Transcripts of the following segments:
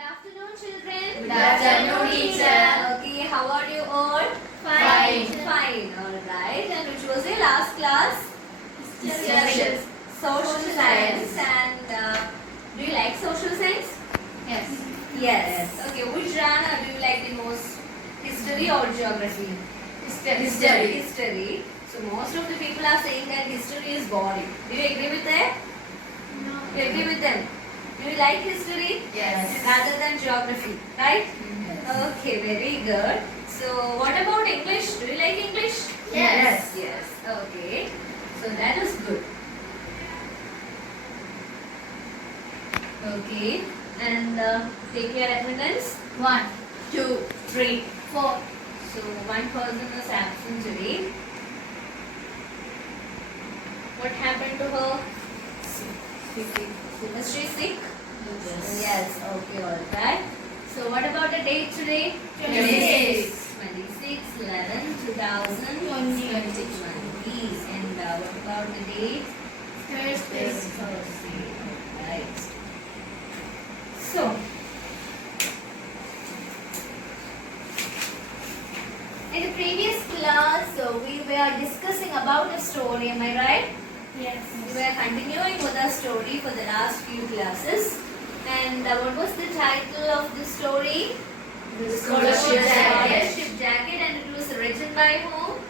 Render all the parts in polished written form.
afternoon, children. Good afternoon, teacher. Okay, how are you all? Fine. Fine. All right. And which was your last class? History. Social science. And do you like social science? Yes. Yes. Okay. Which genre do you like the most? History or geography? History. History. So most of the people are saying that history is boring. Do you agree with that? No. Do you agree with them? Do you like history? Yes. Rather than geography, right? Yes. Okay, very good. So, what about English? Do you like English? Yes. Yes. Okay. So that is good. Okay. And take your attendance. 1, 2, 3, 4. So one person is absent today. What happened to her? Is she sick? Yes. Okay. All right. So what about the date today? 26. 26, 11, 2020. And what about the date? Thursday. Thursday. Right. So, in the previous class, we were discussing about a story. Am I right? Yes. We were continuing with our story for the last few classes. And what was the title of the story? The Scholarship Jacket. Scholarship Jacket, and it was written by whom?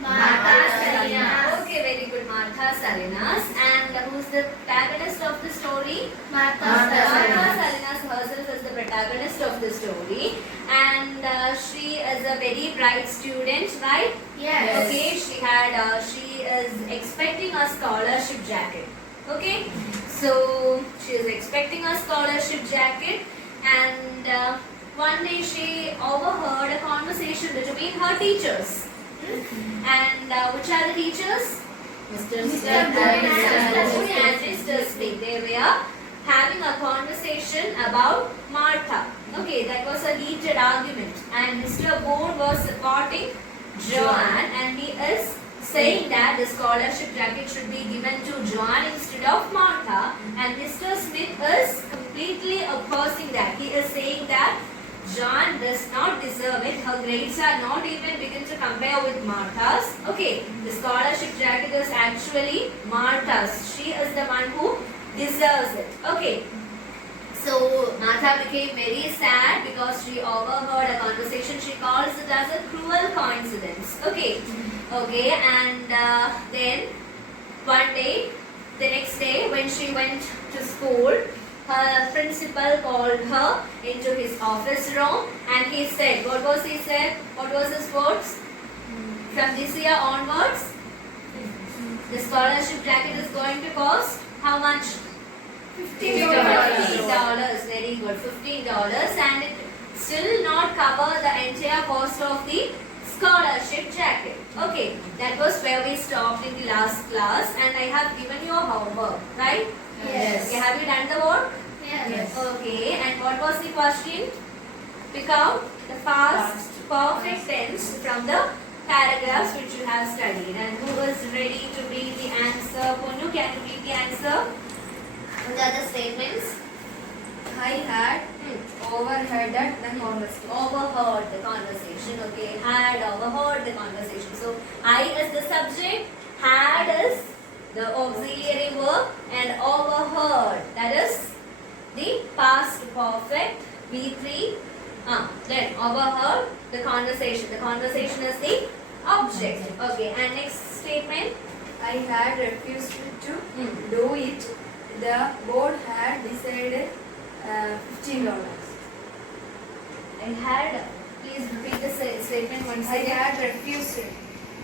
Martha Salinas. Okay, very good. Martha Salinas. And who's the protagonist of the story? Martha Salinas herself is the protagonist of the story. And she is a very bright student, right? Yes. Okay, she is expecting a scholarship jacket. Okay, so she is expecting a scholarship jacket, and one day she overheard a conversation between her teachers. And which are the teachers? Mr. Mr. Smith Smith and Mr. Smith. They were having a conversation about Martha. Okay, that was a heated argument, and Mr. Bode was supporting Joanne, and he is saying that the scholarship jacket should be given to Joanne instead of Martha, and Mr. Smith is completely opposing that. He is saying that Joanne does not deserve it. Her grades are not even begin to compare with Martha's. Okay, the scholarship jacket is actually Martha's. She is the one who deserves it. Okay. So Martha became very sad because she overheard a conversation. She calls it as a cruel coincidence. Okay. Okay, and then one day, the next day when she went to school, her principal called her into his office room, and he said, what was he said? What was his words? From this year onwards, the scholarship jacket is going to cost how much? $15. Very good. $15, and it still not cover the entire cost of the scholarship jacket. Okay, that was where we stopped in the last class, and I have given you a homework, right? Yes. Okay, have you done the work? Yes. Okay, and what was the question? Pick out the past perfect tense from the paragraphs which you have studied. And who is ready to read the answer? Punu, can you read the answer? What are the statements? I had overheard the conversation. Overheard the conversation. Okay, had overheard the conversation. So I is the subject, had is the auxiliary verb, and overheard, that is the past perfect V3. Then overheard the conversation. The conversation is the object. Okay, and next statement. I had refused to do it. The board had decided $15. I had, please repeat the statement once I again. had refused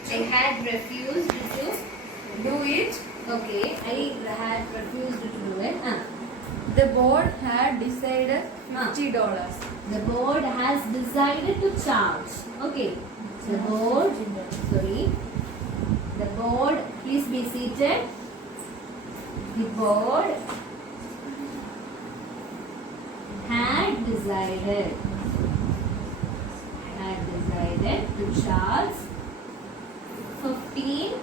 I had refused to do it. Okay, I had refused to do it. The board had decided $50. The board has decided to charge. Okay. The board, the board, please be seated. The board had decided to charge $15.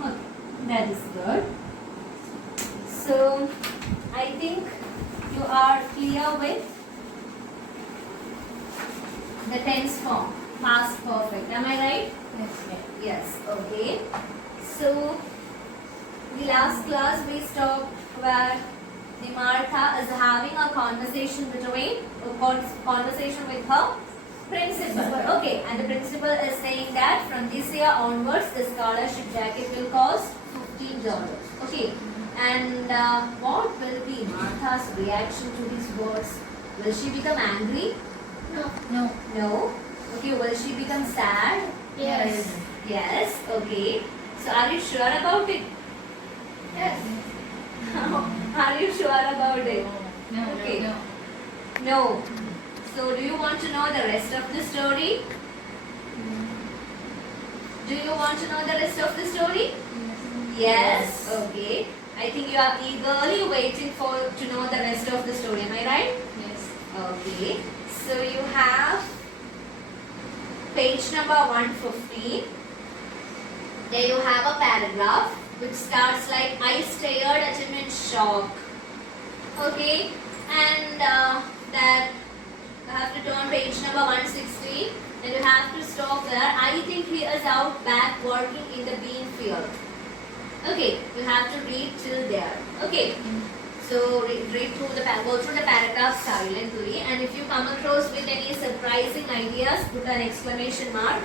Okay, that is good. I think you are clear with the tense form, past perfect. Am I right? Yes. Okay. So, the last class we stopped where the Martha is having a conversation with her principal. Okay, and the principal is saying that from this year onwards, the scholarship jacket will cost $15. Okay, and what will be Martha's reaction to these words? Will she become angry? No. No. Okay, will she become sad? Yes. Yes. Okay. So, are you sure about it? Yes. Are you sure about it? No. Okay. No. No. So, do you want to know the rest of the story? Do you want to know the rest of the story? Yes. Okay. I think you are eagerly waiting to know the rest of the story. Am I right? Yes. Okay. So, you have page number 150. There you have a paragraph which starts like, I stared at him in shock. Okay. And that you have to turn page number 160 and you have to stop there. I think he is out back working in the bean field. Okay, you have to read till there. Okay, so read through go through the paragraph silently, and if you come across with any surprising ideas, put an exclamation mark.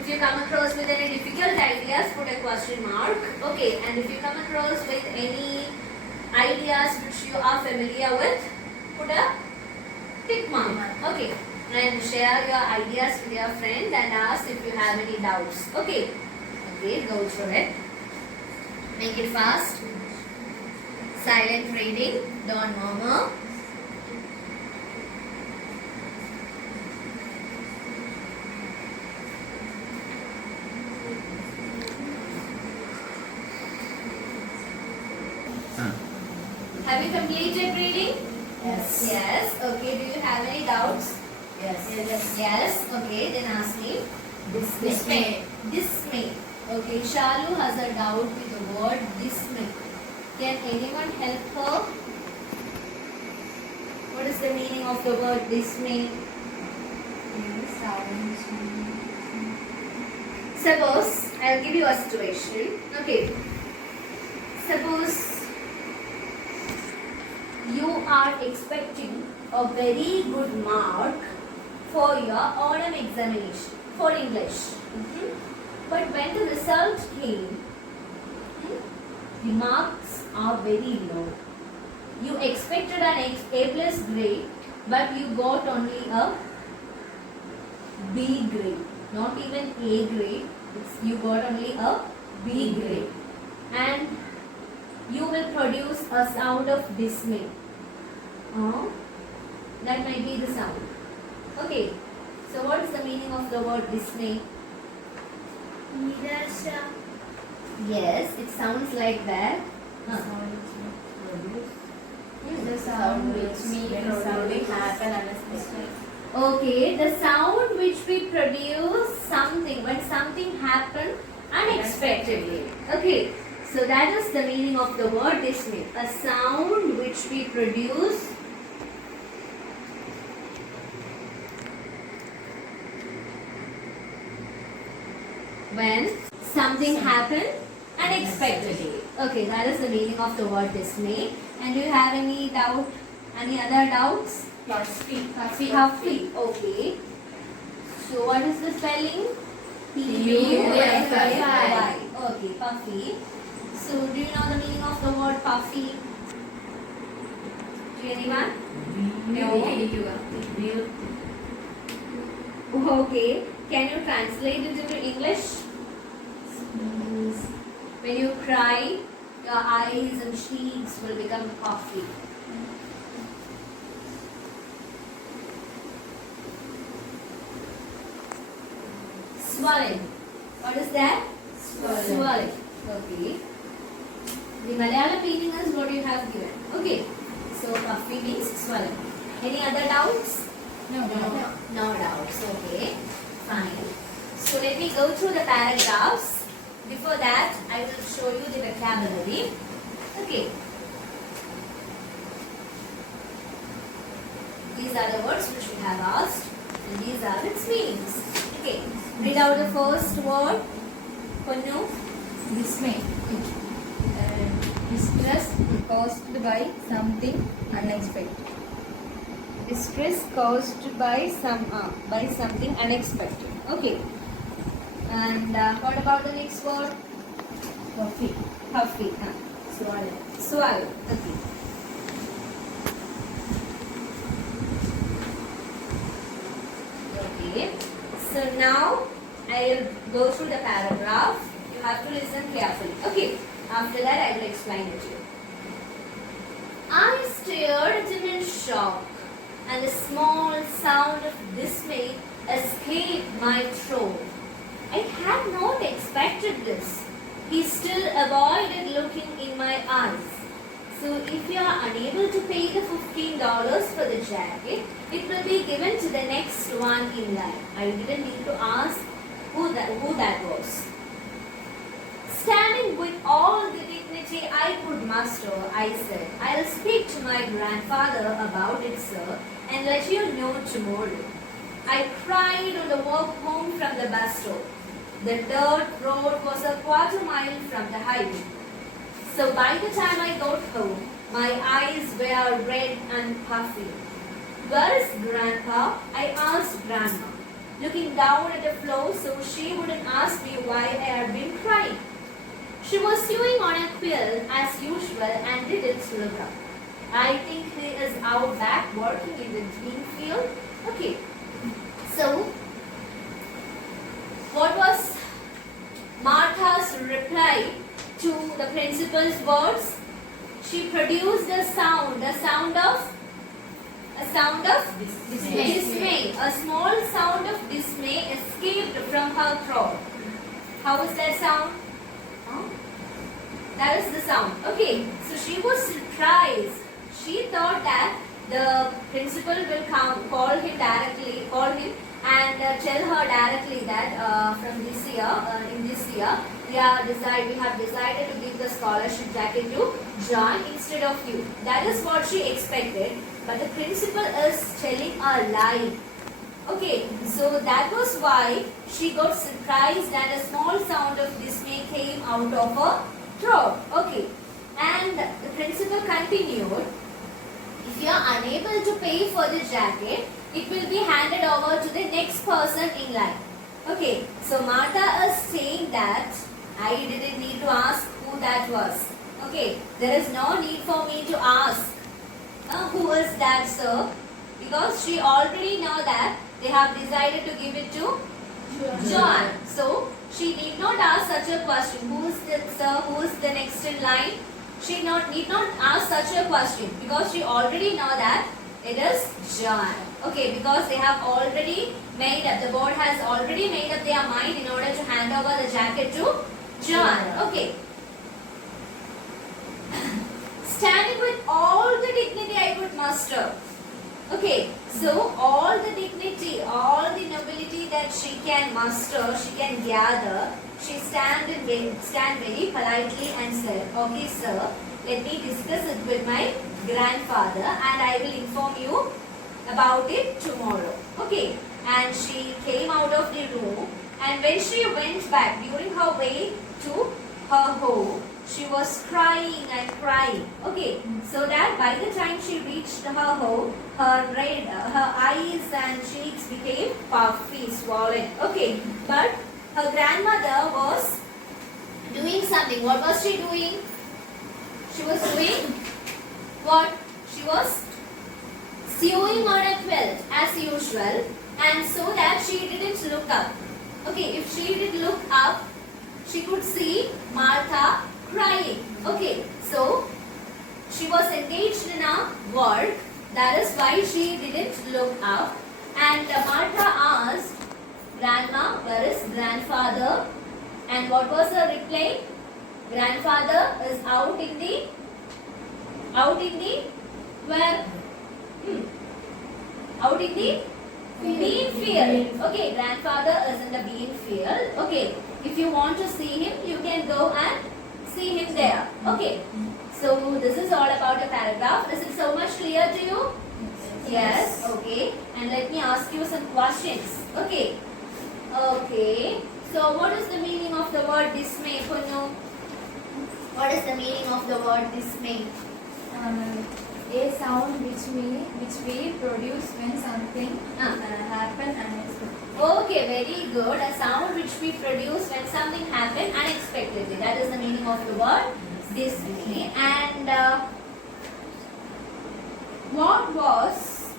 If you come across with any difficult ideas, put a question mark. Okay, and if you come across with any ideas which you are familiar with, put a tick mark. Okay, and share your ideas with your friend and ask if you have any doubts. Okay, okay, go through it. Make it fast. Silent reading. Don't murmur. Have you completed reading? Yes. Yes. Okay. Do you have any doubts? Yes. Yes. Okay. Then ask me. Dismay. Dismay. Okay. Shalu has a doubt with the word dismay. Can anyone help her? What is the meaning of the word dismay? Suppose I'll give you a situation. Okay. Suppose you are expecting a very good mark for your autumn examination for English. But when the result came, the marks are very low. You expected an A+ grade, but you got only a B grade. Not even A grade, you got only a B grade. And you will produce a sound of dismay. That might be the sound. Okay, so what is the meaning of the word dismay? Nirasha. Yes, it sounds like that. The sound which when something happen unexpected. Okay, the sound which we produce something when something happened unexpectedly. Okay, so that is the meaning of the word dismay. A sound which we produce when something happened unexpectedly. Okay, that is the meaning of the word dismay. And do you have any doubt? Any other doubts? Puffy. Puffy. Okay. So what is the spelling? P-U-F-F-I. Okay, puffy. So do you know the meaning of the word puffy? Do anyone? No. Okay. Can you translate it into English? When you cry, your eyes and cheeks will become puffy. Swelling. What is that? Swelling. Okay. The Malayalam meaning is what you have given. Okay. So puffy means swelling. Any other doubts? No. No doubts. Okay. Fine. So let me go through the paragraphs. Before that, I will show you the vocabulary. Okay. These are the words which we have asked, and these are its meanings. Okay, read out the first word. Ponnu. Dismay. Distress caused by something unexpected. Distress caused by something unexpected. Okay. And what about the next word? Puffy. Puffy. Swallow. Swallow. Okay. Okay. So now I will go through the paragraph. You have to listen carefully. Okay. After that I will explain it to you. I stared at him in shock, and a small sound of dismay escaped my throat. I had not expected this. He still avoided looking in my eyes. So if you are unable to pay the $15 for the jacket, it will be given to the next one in line. I didn't need to ask who that was. Standing with all the dignity I could muster, I said, I'll speak to my grandfather about it, sir, and let you know tomorrow. I cried on the walk home from the bus stop. The dirt road was a quarter mile from the highway. So by the time I got home, my eyes were red and puffy. Where is Grandpa? I asked Grandma, looking down at the floor so she wouldn't ask me why I had been crying. She was sewing on a quilt as usual and didn't look up. I think he is out back working in the green field. Okay. So, what was Martha's reply to the principal's words? She produced a sound of dismay. A small sound of dismay escaped from her throat. How was that sound? That is the sound. Okay, so she was surprised. She thought that the principal will call him and tell her directly that from this year, in this year, we have decided to give the scholarship jacket to John instead of you. That is what she expected, but the principal is telling a lie. Okay, so that was why she got surprised and a small sound of dismay came out of her throat. Okay, and the principal continued, if you are unable to pay for the jacket, it will be handed over to the next person in line. Okay, so Martha is saying that I didn't need to ask who that was. Okay, there is no need for me to ask who is that, sir, because she already know that they have decided to give it to John. So she need not ask such a question. Who is the sir? Who is the next in line? She need not ask such a question because she already know that it is John. Okay, because they have already made up, the board has already made up their mind in order to hand over the jacket to John. Okay. Standing with all the dignity I could muster. Okay, so all the dignity, all the nobility that she can muster, she can gather, she stand very politely and said, okay sir, let me discuss it with my grandfather and I will inform you about it tomorrow. Okay, and she came out of the room, and when she went back during her way to her home, she was crying and crying. Okay, so that by the time she reached her home, her eyes and cheeks became puffy, swollen. Okay, but her grandmother was doing something. What was she doing? She was doing what? She was sewing on a quilt as usual, and so that she didn't look up. Okay, if she did look up, she could see Martha crying. Okay, so she was engaged in a work. That is why she didn't look up. And Martha asked, Grandma, where is grandfather? And what was her reply? Grandfather is out in the where? Out in the bean field. Okay, grandfather is in the bean field. Okay, if you want to see him, you can go and see him there. Okay, so this is all about the paragraph. Is it so much clear to you? Yes. Okay. And let me ask you some questions. Okay. Okay. So what is the meaning of the word dismay, Punu? What is the meaning of the word dismay? A sound which we produce when something happen unexpected. Okay, very good. A sound which we produce when something happened unexpectedly. That is the meaning of the word dismay. And what was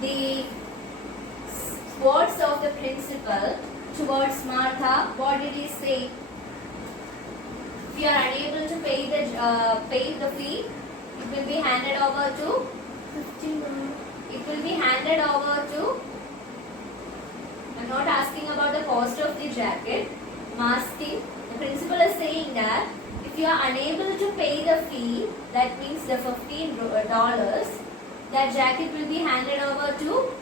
the words of the principal towards Martha? What did he say? If you are unable to pay the fee, it will be handed over to $15. It will be handed over to. I'm not asking about the cost of the jacket. I'm asking. The principal is saying that if you are unable to pay the fee, that means the $15, that jacket will be handed over to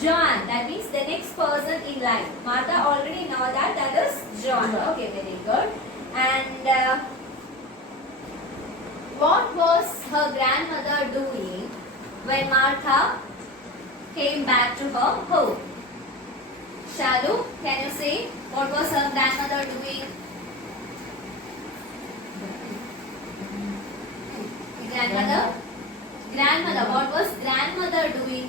John. That means the next person in line. Martha already know that is John. Okay, very good. And what was her grandmother doing when Martha came back to her home? Shalu, can you say what was her grandmother doing? Grandmother, what was grandmother doing?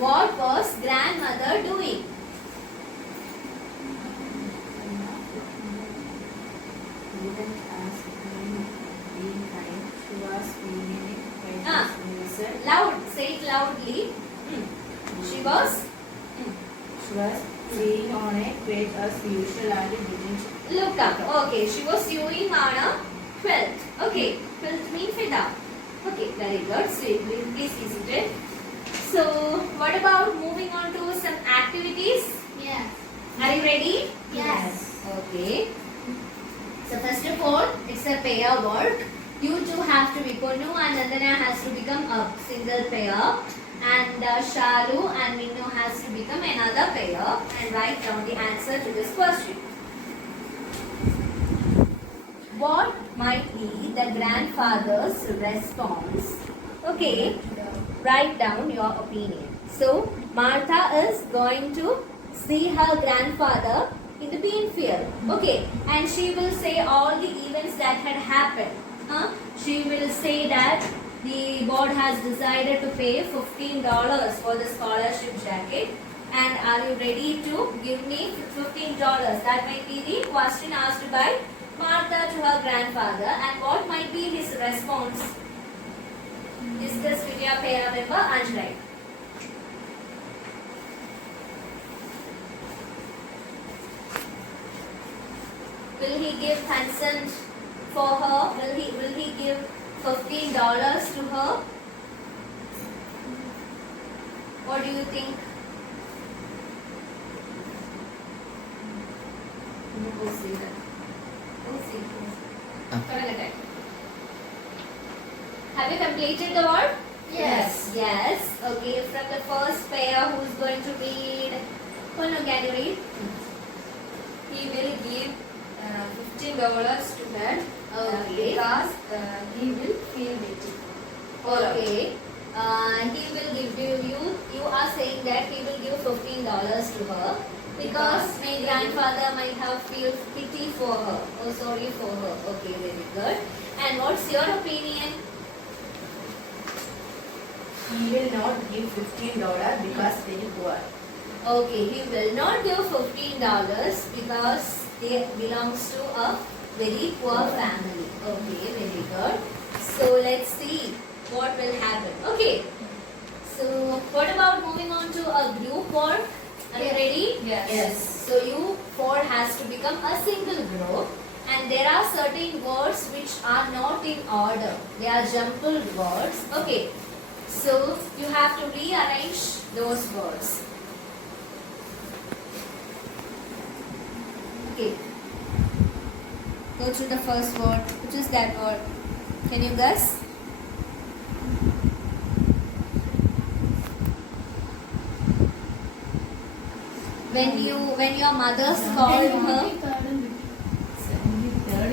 What was grandmother doing? Loud, say it loudly. She was Sewing on a quilt as usual and didn't look up. Okay, she was sewing on a quilt. Okay, quilt means fida. Okay, very good. So please be seated. So what about moving on to some activities? Yes. Are you ready? Yes. Okay. So first of all, it's a pair work. You two have to be Ponu and Nandana has to become a single pair. And Shalu and Minnu has to become another pair and write down the answer to this question. What might be the grandfather's response? Okay, write down your opinion. So, Martha is going to see her grandfather in the bean field. Okay, and she will say all the events that had happened. She will say that the board has decided to pay $15 for the scholarship jacket. And are you ready to give me $15? That might be the question asked by Martha to her grandfather. And what might be his response? Discuss with your pair member Anjali. Will he give consent for her? Will he give $15 to her? What do you think? Have you completed the word? Yes. Yes. Okay. From the first pair, who is going to read? Punu, can you read? He will give $15 to her Okay. because he will feel better. Okay. He will give you are saying that he will give $15 to her because my grandfather might have feel pity for her or sorry for her. Okay, very good. And what's your opinion? He will not give $15 because very poor. Okay, he will not give $15 because he belongs to a very poor family. Okay, very good. So let's see what will happen. Okay. So what about moving on to a group work? Are you ready? Yes. So you four has to become a single group, and there are certain words which are not in order. They are jumbled words. Okay. So you have to rearrange those words. Okay. Go to the first word. Which is that word? Can you guess? When your mother called her. 73rd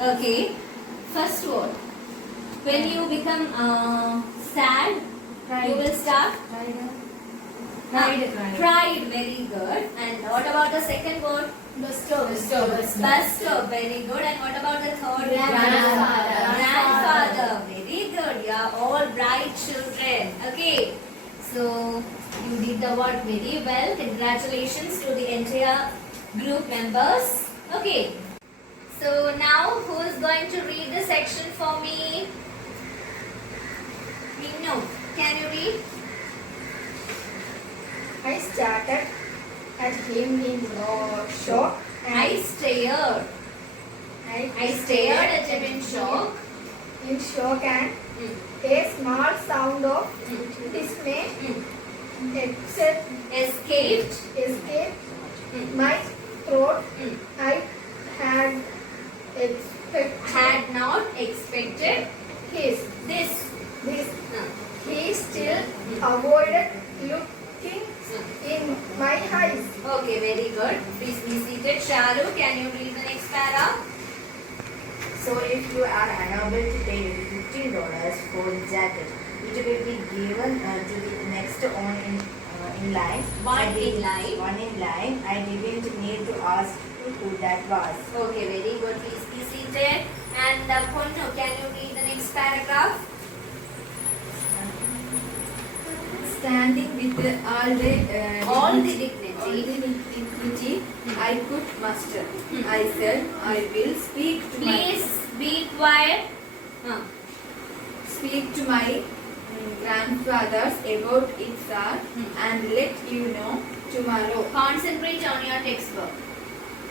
Okay. First word. When you become sad, you will start Cried. cried. Very good. And what about the second word? Bestow. Very good. And what about the third? Grandfather. Very good. You are all bright children. Okay. So you did the work very well. Congratulations to the entire group members. Okay. So now who is going to read the section for me? Minnu, can you read? I started at him in shock. I stared. I stared at him in shock. In shock and Mm. a small sound of dismay Escaped. escaped Mm. my throat. Mm. I had expected Had not expected his this. this. Uh, He still avoided looking in my eyes. Okay, very good. Please be seated. Sharu, can you read the next para? So if you are unable to pay $15 for the jacket, it will be given to the next on in line. One I did- in line. One in line. I didn't need to ask who that was. Okay, very good. Please be seated. And Ponnu, can you read the next paragraph? Standing with all the All the all dignity. the dignity I could muster, I said, I will speak to Please be quiet. speak to my grandfathers about it, sir, and let you know tomorrow. Concentrate on your textbook.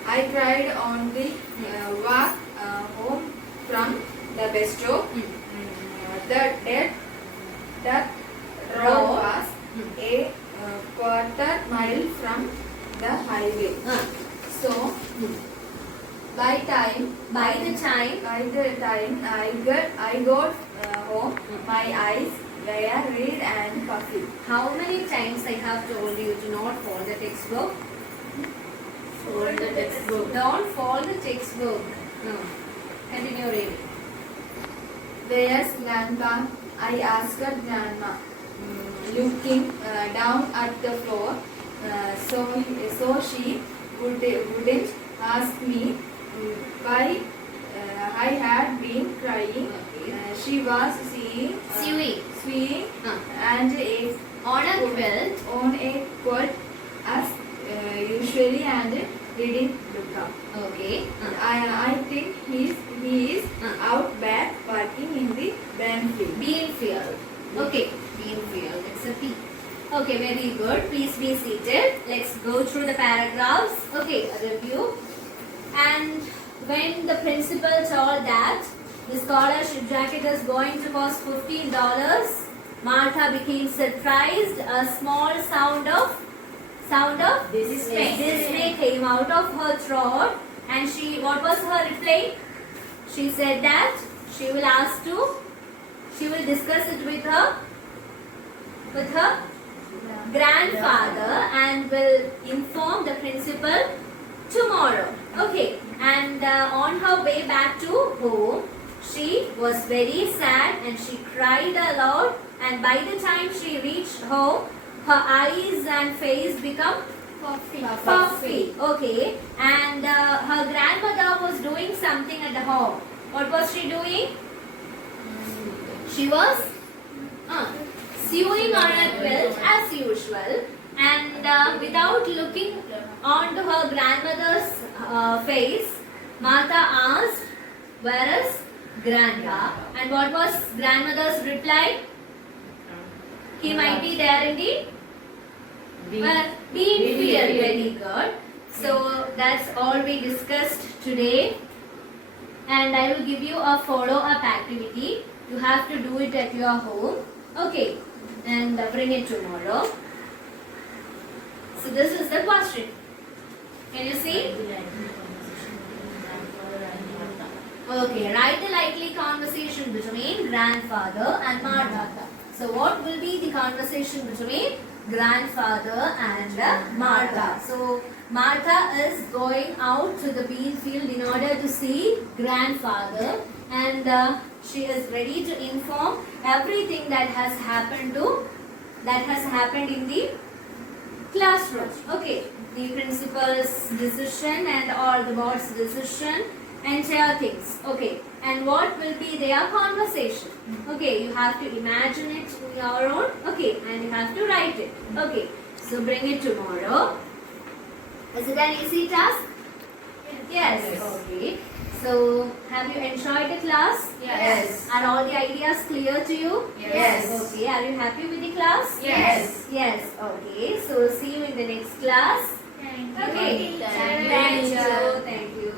I cried on the walk home from the bestow. The road was a quarter mile from the highway. So, by the time By the time I got home, my eyes were red and puffy. how many times I have told you to not fold the textbook? Fold the textbook. Don't fold the textbook. No. Continue reading. Where's Grandpa? I asked Grandma, looking down at the floor. So she wouldn't ask me why I had been crying. She was sewing and On a quilt. on a quilt as usually and didn't look up. Okay. I think he is out back working in the Banfield. Beanfield. Okay. Beanfield. It's a P. Okay, very good. Please be seated. Let's go through the paragraphs. Okay, a review. And when the principal told that the scholarship jacket is going to cost $15, Martha became surprised. A small sound of dismay came out of her throat. And what was her reply? She said that she will discuss it with her grandfather and will inform the principal tomorrow. Okay, and on her way back to home, she was very sad and she cried a lot. And by the time she reached home, her eyes and face become puffy. Okay, and her grandmother was doing something at the home. What was she doing? She was sewing on a quilt as usual, and without looking onto her grandmother's face, Martha asked, "Where is Grandpa?" And what was grandmother's reply? He might be there in the Beanfield. Very good. So that's all we discussed today, and I will give you a follow-up activity. You have to do it at your home. Okay, and bring it tomorrow. So this is the question. Can you see? Okay, write the likely conversation between grandfather and Martha. So what will be the conversation between grandfather and Martha. So Martha is going out to the bean field in order to see grandfather, and she is ready to inform everything that has happened in the classroom. Okay, the principal's decision and all the board's decision, entire things. Okay, and what will be their conversation? Okay, you have to imagine it in your own. Okay, and you have to write it. Okay, so bring it tomorrow. Is it an easy task? Yes. Okay. So, have you enjoyed the class? Yes. Are all the ideas clear to you? Yes. Okay. Are you happy with the class? Yes. Yes. Okay. So, see you in the next class. Okay. Thank you. Thank you. Thank you.